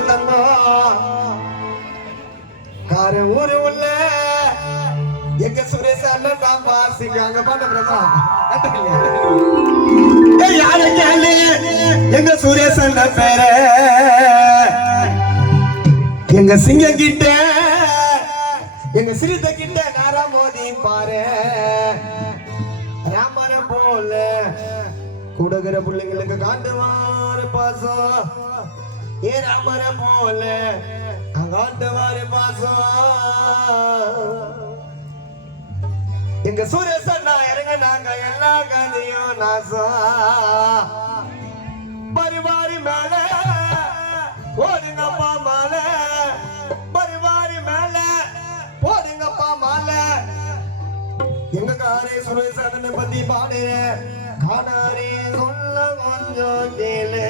வந்தங்கோ கார ஊரு உள்ள எங்க சுரேஷ் அண்ணன் தான் பாசிங்க அங்க பாட்ட பிரதா யார கேளு எங்க சுரேஷ் அண்ணன் பேர எங்க சிங்க கிட்ட எங்க சிறுத்த கிட்ட நாரா மோதி பாரு ராமர போல குடுகிற பிள்ளைங்களுக்கு காட்டுவாரு பாசம் ஏ ராமர போல காட்டுவாரு பாசம் எங்க சுரேஷ் அண்ணா இறங்க நாங்க எல்லா கதையும் நாசம் பரிவாரி மேல ஓடுங்கப்பா மால பரிவாரி மேல ஓடுங்கப்பா மால எங்க காரே சுரேஷ் அண்ணனை பத்தி பாடு காடாரே சொல்ல கொஞ்சம் கேளு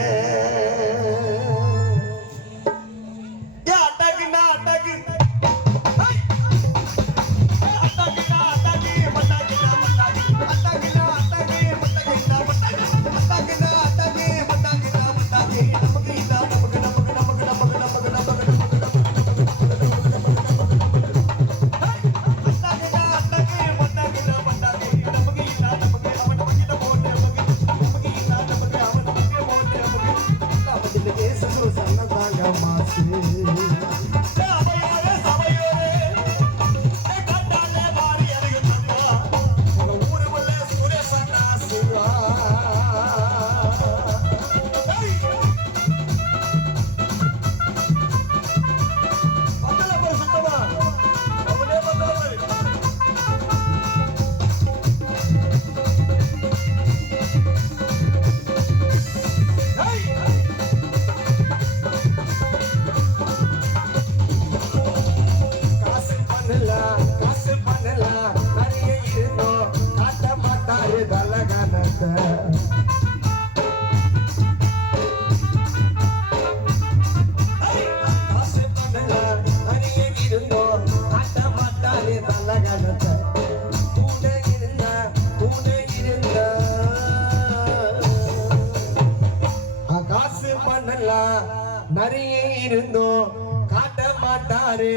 நிறைய இருந்தோம் காட்ட மாட்டாரு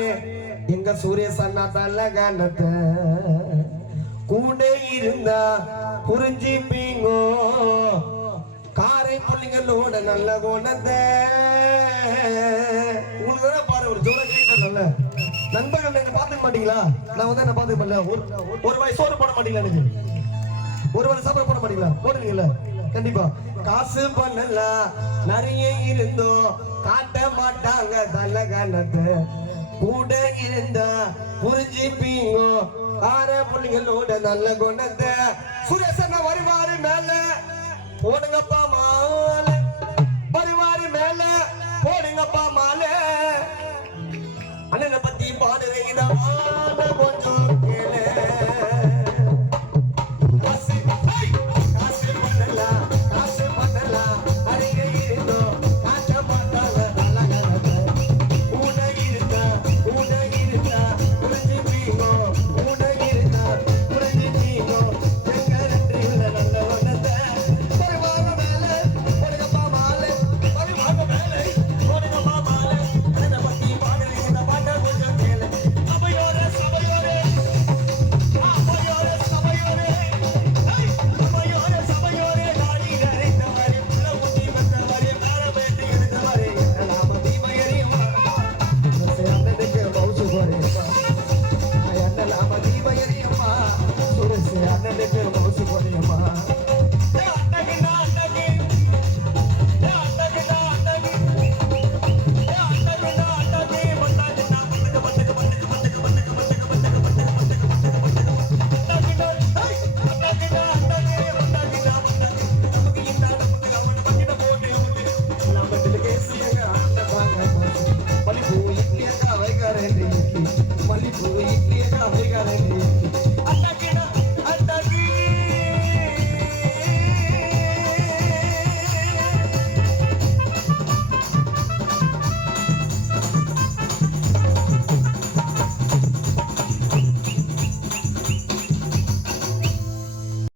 எங்க சுரேஷ் அண்ணா தள்ள காலத்தை கூட இருந்தா புரிஞ்சுப்பீங்கோ காரை பிள்ளைங்களோட நல்ல குணத்தை உங்களுக்கு பாரு ஒரு ஜோர கேட்கல நண்பர்கள் நீங்க பாத்துக்க மாட்டீங்களா நான் வந்து என்ன பாத்துக்க மாட்டேன் ஒரு வாய் சோறு போட மாட்டீங்களா எனக்கு ஒரு வாய் சாப்பாடு போட மாட்டீங்களா போடுவீங்கல்ல கண்டிப்பா காசு பண்ணல நிறைய இருந்தோம் காட்ட மாட்டாங்க தல காலத்தை கூட இருந்தா புரிஞ்சுப்பீங்கோ ஆற பிள்ளைங்களோட நல்ல குணத்தை சுரேஷ் வருவாரு மேல போடுங்கப்பா மால